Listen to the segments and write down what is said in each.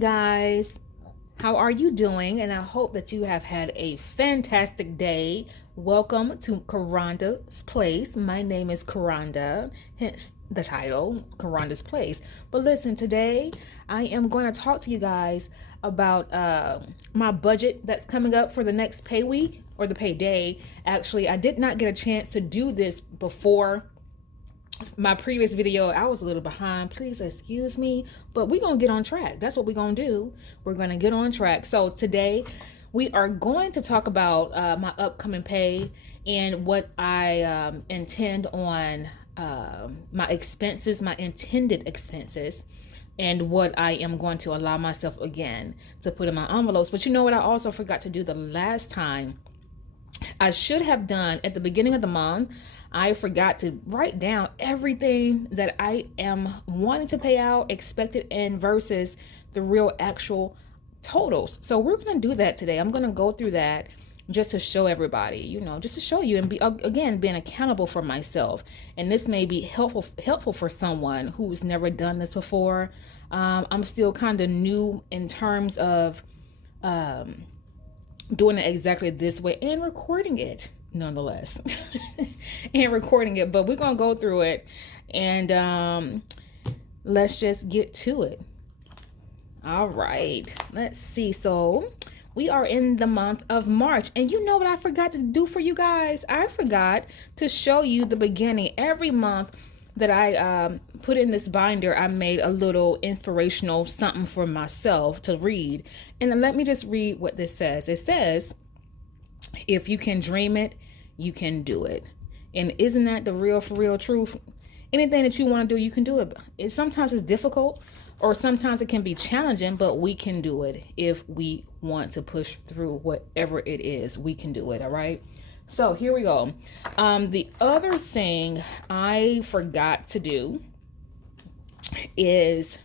guys, how are you doing? And I hope that you have had a fantastic day. Welcome to Karanda's Place. My name is Karanda, hence the title, Karanda's Place. But listen, today I am going to talk to you guys about my budget that's coming up for the next pay week or the pay day. Actually, I did not get a chance to do this before my previous video. I was a little behind, please excuse me, but we're gonna get on track. That's what we're gonna do. We're gonna get on track. So today we are going to talk about my upcoming pay and what I intend on, my expenses, my intended expenses, and what I am going to allow myself again to put in my envelopes. But you know what I also forgot to do the last time? I should have done at the beginning of the month. I forgot to write down everything that I am wanting to pay out, expected, and versus the real actual totals. So we're going to do that today. I'm going to go through that just to show everybody, just to show you and be, again, being accountable for myself. And this may be helpful for someone who's never done this before. I'm still kind of new in terms of doing it exactly this way and recording it nonetheless and recording it, but we're gonna go through it and let's just get to it. All right, let's see. So we are in the month of March, and you know what I forgot to do for you guys? I forgot to show you the beginning. Every month that I put in this binder, I made a little inspirational something for myself to read. And then let me just read what this says. It says, if you can dream it, you can do it. And isn't that the real for real truth? Anything that you want to do, you can do it. Sometimes it's difficult, or sometimes it can be challenging, but we can do it. If we want to push through whatever it is, we can do it. All right. So here we go. The other thing I forgot to do is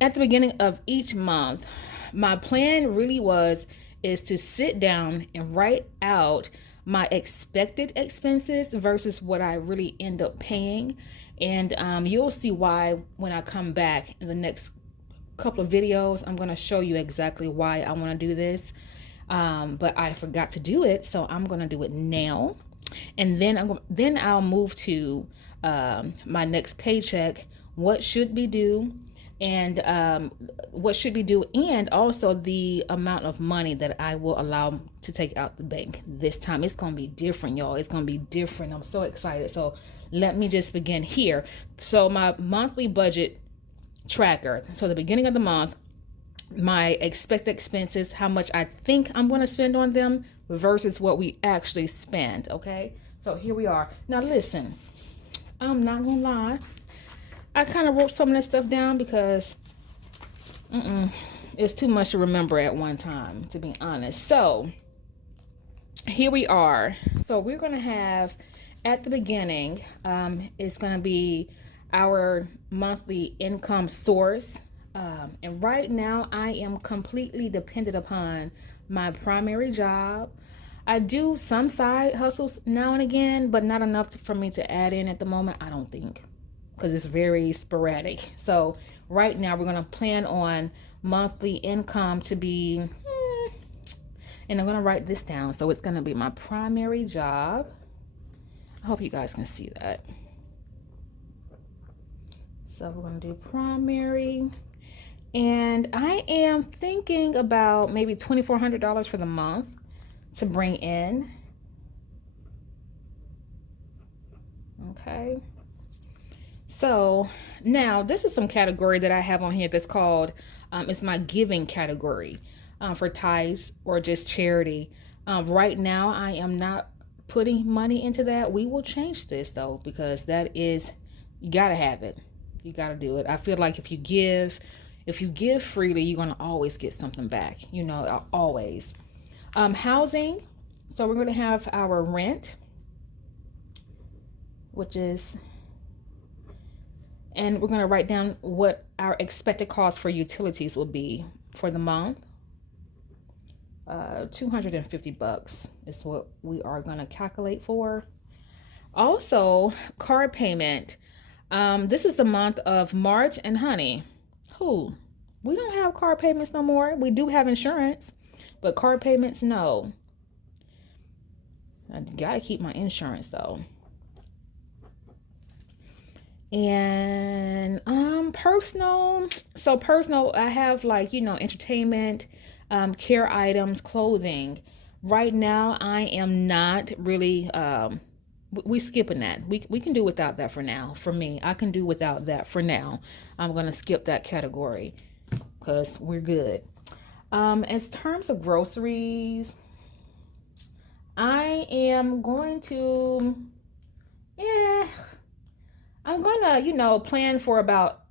at the beginning of each month, my plan really is to sit down and write out my expected expenses versus what I really end up paying. And you'll see why when I come back in the next couple of videos. I'm going to show you exactly why I want to do this. But I forgot to do it, so I'm going to do it now. And then I'll move to my next paycheck, what should be due, and also the amount of money that I will allow to take out the bank this time. It's going to be different, y'all. It's going to be different. I'm so excited. So let me just begin here. So my monthly budget tracker. So the beginning of the month, my expected expenses, how much I think I'm going to spend on them versus what we actually spend. Okay. So here we are. Now listen, I'm not going to lie. I kind of wrote some of this stuff down because it's too much to remember at one time, to be honest. So here we are. So we're going to have at the beginning, it's going to be our monthly income source. And right now I am completely dependent upon my primary job. I do some side hustles now and again, but not enough for me to add in at the moment, I don't think, because it's very sporadic. So right now we're going to plan on monthly income to be, and I'm going to write this down. So it's going to be my primary job. I hope you guys can see that. So we're going to do primary. And I am thinking about maybe $2,400 for the month to bring in. Okay. So now this is some category that I have on here that's called, it's my giving category for tithes or just charity. Right now I am not putting money into that. We will change this though, because that is, you got to have it. You got to do it. I feel like if you give freely, you're going to always get something back, always. Housing. So we're going to have our rent, and we're going to write down what our expected cost for utilities will be for the month. $250 is what we are going to calculate for. Also, card payment. This is the month of March, and honey, We don't have car payments no more. We do have insurance, but car payments, no. I gotta keep my insurance though. And personal. So personal, I have like, entertainment, care items, clothing. Right now, I am not really we skipping that. We can do without that for now. For me, I can do without that for now. I'm gonna skip that category because we're good. As terms of groceries, I am going to, yeah, I'm gonna, plan for about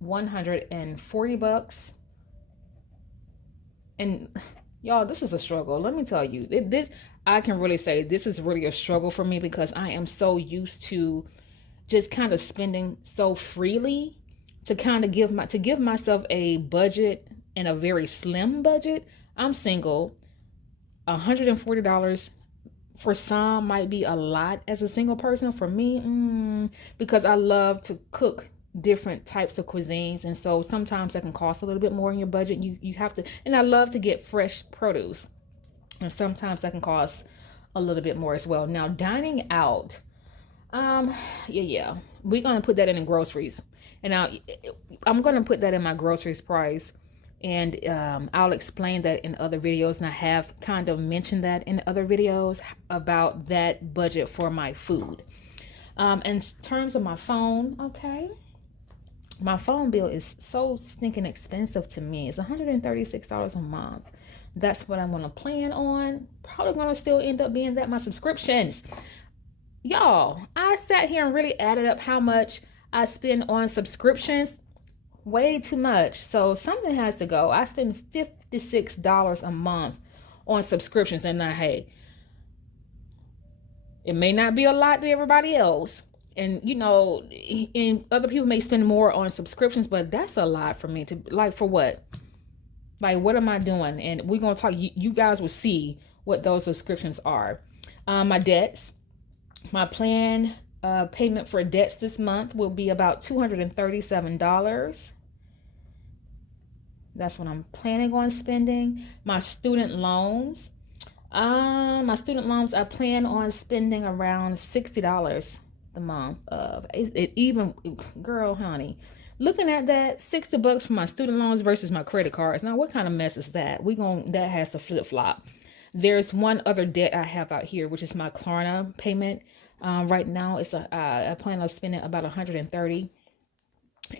140 bucks. And y'all, this is a struggle. Let me tell you, this I can really say this is really a struggle for me because I am so used to just kind of spending so freely to kind of give myself a budget and a very slim budget. I'm single. $140 for some might be a lot as a single person. For me, because I love to cook different types of cuisines, and so sometimes that can cost a little bit more in your budget. You have to, and I love to get fresh produce, and sometimes that can cost a little bit more as well. Now, dining out, yeah, we're gonna put that in groceries, and I'm gonna put that in my groceries price. And I'll explain that in other videos, and I have kind of mentioned that in other videos about that budget for my food. In terms of my phone, okay, my phone bill is so stinking expensive to me. It's $136 a month. That's what I'm going to plan on. Probably going to still end up being that. My subscriptions. Y'all, I sat here and really added up how much I spend on subscriptions. Way too much. So something has to go. I spend $56 a month on subscriptions. And now, hey, it may not be a lot to everybody else. And, and other people may spend more on subscriptions, but that's a lot for me to, like, for what? Like, what am I doing? And we're going to talk, you guys will see what those subscriptions are. My debts, my plan payment for debts this month will be about $237. That's what I'm planning on spending. My student loans, I plan on spending around $60 the month. It even, girl, honey, looking at that, $60 for my student loans versus my credit cards. Now, what kind of mess is that? That has to flip flop. There's one other debt I have out here, which is my Klarna payment. Right now, I plan on spending about $130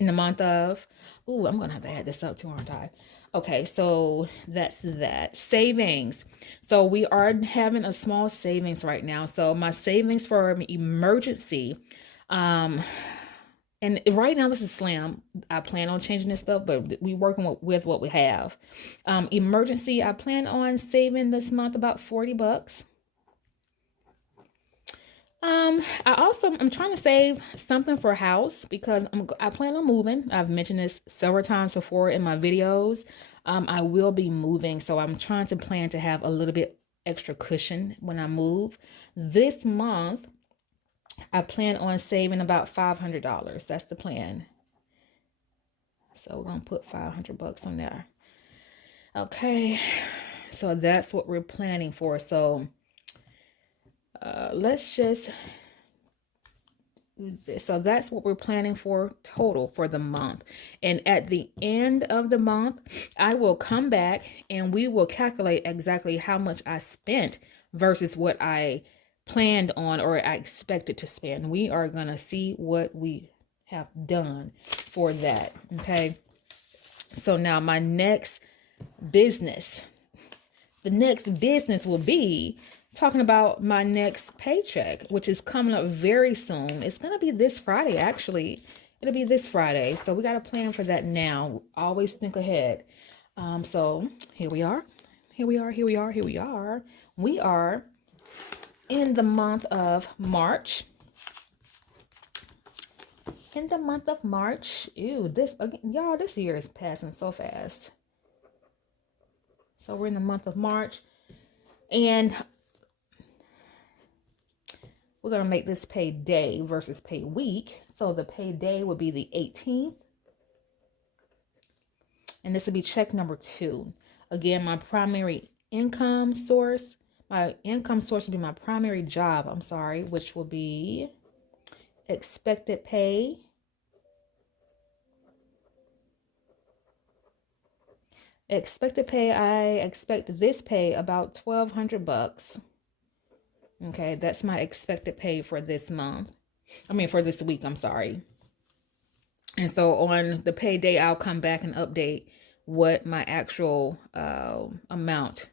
in the month of. Ooh, I'm gonna have to add this up too, aren't I? Okay, so that's that. Savings. So we are having a small savings right now. So my savings for an emergency, and right now this is slim. I plan on changing this stuff, but we working with what we have. Emergency, I plan on saving this month about $40. I'm trying to save something for a house because I plan on moving. I've mentioned this several times before in my videos. I will be moving, so I'm trying to plan to have a little bit extra cushion when I move. This month, I plan on saving about $500. That's the plan. So we're gonna put $500 on there. Okay, so that's what we're planning for. So let's just. So that's what we're planning for total for the month. And at the end of the month, I will come back and we will calculate exactly how much I spent versus what I planned on or I expected to spend. We are going to see what we have done for that. Okay. So now my next business, the next business will be talking about my next paycheck, which is coming up very soon. It's going to be this Friday, actually. It'll be this Friday. So we got to plan for that now. Always think ahead. So here we are. Here we are. Here we are. Here we are. We are in the month of March. In the month of March. Ew, y'all, this year is passing so fast. So we're in the month of March. And we're going to make this pay day versus pay week. So the pay day would be the 18th. And this will be check number 2. Again, my primary income source. My income source will be my primary job, which will be expected pay. Expected pay, I expect this pay about $1,200. Okay, that's my expected pay for this month. For this week, I'm sorry. And so on the payday, I'll come back and update what my actual amount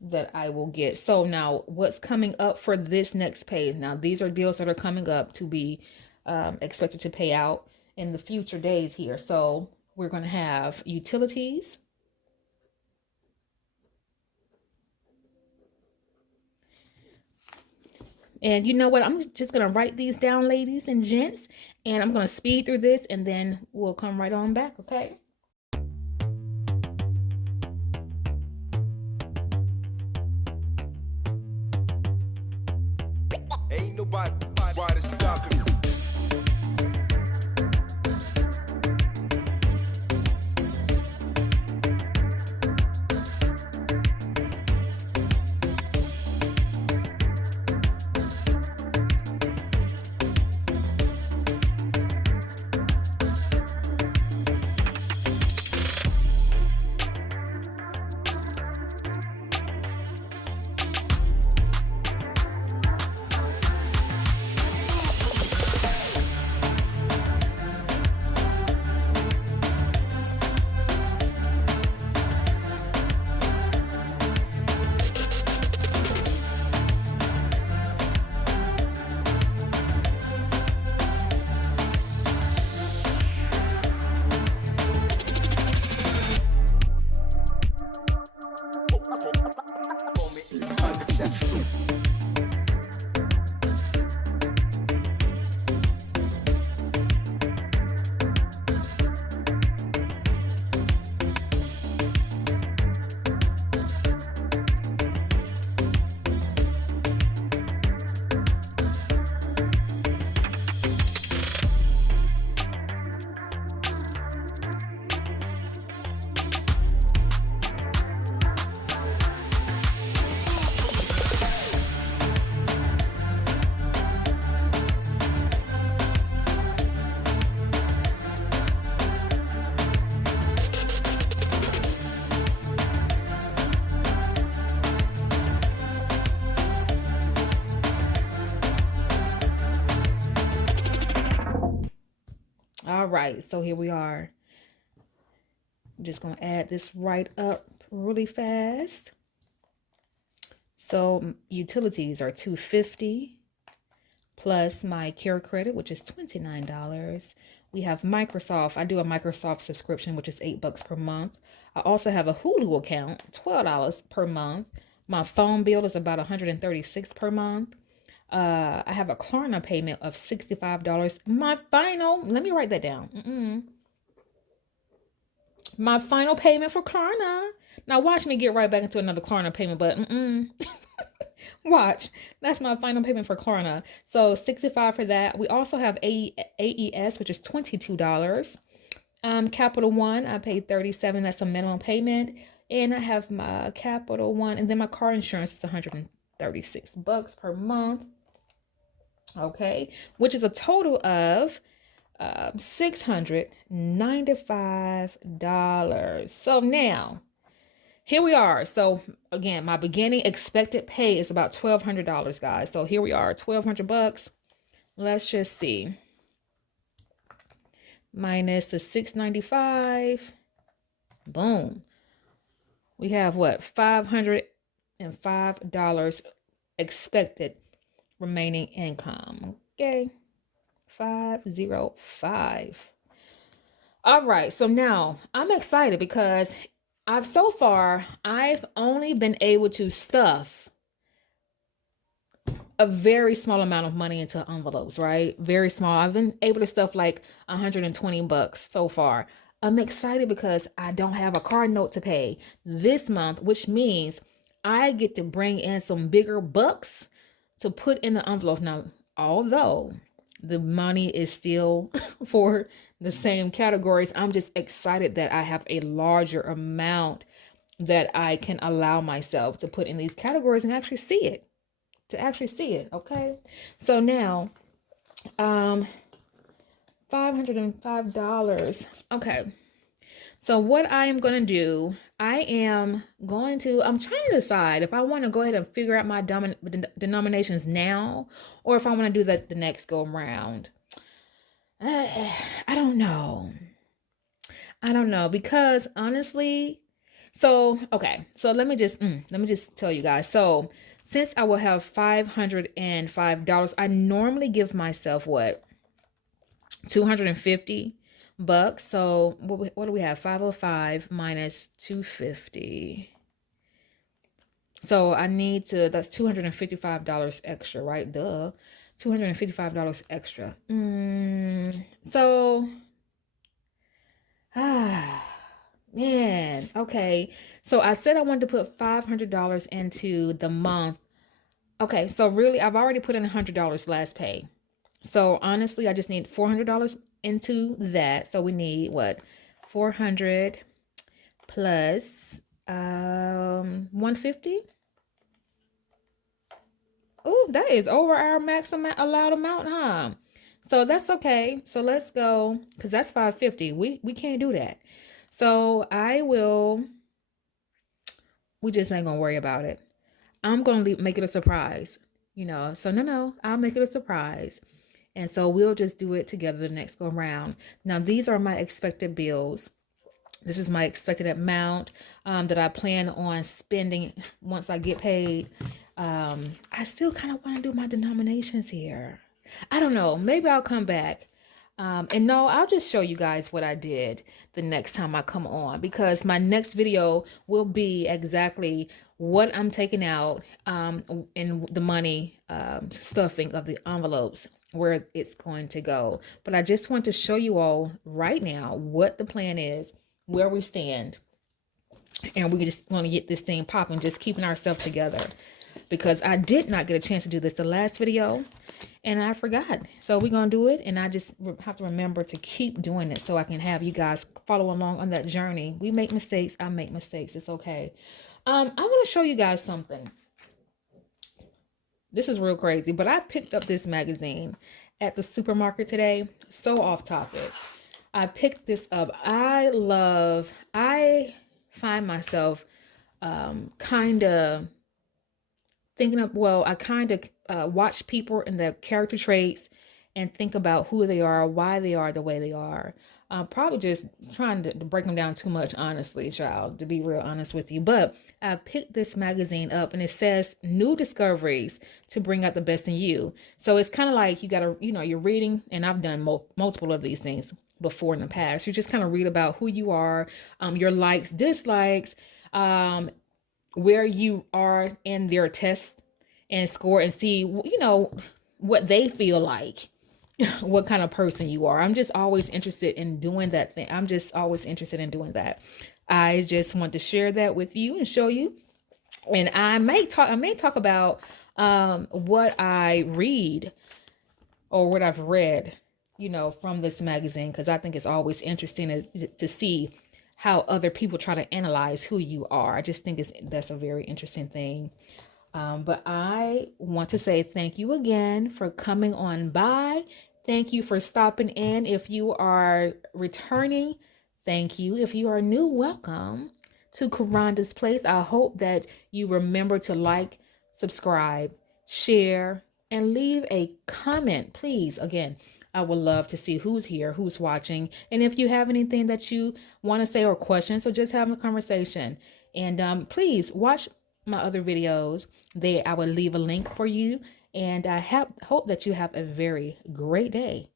that I will get. So now what's coming up for this next pay? Now, these are bills that are coming up to be expected to pay out in the future days here. So we're going to have utilities. And you know what? I'm just going to write these down, ladies and gents, and I'm going to speed through this and then we'll come right on back, okay? Ain't nobody stopping me. All right, so here we are. I'm just going to add this right up really fast. So utilities are $250 plus my Care Credit, which is $29. We have Microsoft. I do a Microsoft subscription, which is $8 per month. I also have a Hulu account, $12 per month. My phone bill is about $136 per month. I have a Klarna payment of $65. My final, let me write that down. My final payment for Klarna. Now watch me get right back into another Klarna payment, but watch. That's my final payment for Klarna. So $65 for that. We also have AES, which is $22. Capital One, I paid $37. That's a minimum payment. And I have my Capital One, and then my car insurance is $136 per month. Okay, which is a total of $695. So now, here we are. So again, my beginning expected pay is about $1,200, guys. So here we are, $1,200. Let's just see. Minus the $695. Boom. We have what? $505 expected remaining income. Okay. 505. All right. So now I'm excited because I've only been able to stuff a very small amount of money into envelopes, right? Very small. I've been able to stuff like $120 so far. I'm excited because I don't have a car note to pay this month, which means I get to bring in some bigger bucks to put in the envelope. Now, although The money is still for the same categories. I'm just excited that I have a larger amount that I can allow myself to put in these categories and actually see it. To actually see it. Okay. So now, $505. Okay. So what I am going to do, I'm trying to decide if I want to go ahead and figure out my denominations now, or if I want to do that the next go around. I don't know. I don't know, because honestly, okay, so let me just tell you guys. So since I will have $505, I normally give myself what, 250 bucks. So what do we have? 505 minus 250. So I need to, that's $255 extra, right? Duh. $255 extra. So, man, okay. So I said I wanted to put $500 into the month. Okay, so really, I've already put in $100 last pay. So honestly, I just need $400 into that. So we need what? 400 plus 150. Oh, that is over our maximum allowed amount, huh? So that's okay. So let's go, because that's 550. We can't do that. So we just ain't gonna worry about it. I'm gonna make it a surprise, So no, I'll make it a surprise. And so we'll just do it together the next go round. Now, these are my expected bills. This is my expected amount that I plan on spending once I get paid. I still kind of want to do my denominations here. I don't know. Maybe I'll come back. And no, I'll just show you guys what I did the next time I come on, because my next video will be exactly what I'm taking out in the money stuffing of the envelopes, where it's going to go. But I just want to show you all right now what the plan is, where we stand, and we just want to get this thing popping, just keeping ourselves together, because I did not get a chance to do this the last video and I forgot. So we're going to do it, and I just have to remember to keep doing it so I can have you guys follow along on that journey. We make mistakes. I make mistakes. It's okay. I want to show you guys something. This is real crazy, but I picked up this magazine at the supermarket today. So off topic. I picked this up. I find myself kind of thinking of, I kind of watch people and their character traits and think about who they are, why they are the way they are. Probably just trying to break them down too much, honestly, child, to be real honest with you. But I picked this magazine up, and it says new discoveries to bring out the best in you. So it's kind of like you got to, you're reading, and I've done multiple of these things before in the past. You just kind of read about who you are, your likes, dislikes, where you are in their test and score, and see, what they feel like, what kind of person you are. I'm just always interested in doing that thing. I'm just always interested in doing that. I just want to share that with you and show you. And I may talk about what I read or what I've read, from this magazine, because I think it's always interesting to see how other people try to analyze who you are. I just think that's a very interesting thing. But I want to say thank you again for coming on by. Thank you for stopping in. If you are returning, thank you. If you are new, welcome to Karanda's Place. I hope that you remember to like, subscribe, share, and leave a comment, please. Again, I would love to see who's here, who's watching. And if you have anything that you want to say or questions, so just having a conversation. And please watch my other videos. I will leave a link for you. And I hope that you have a very great day.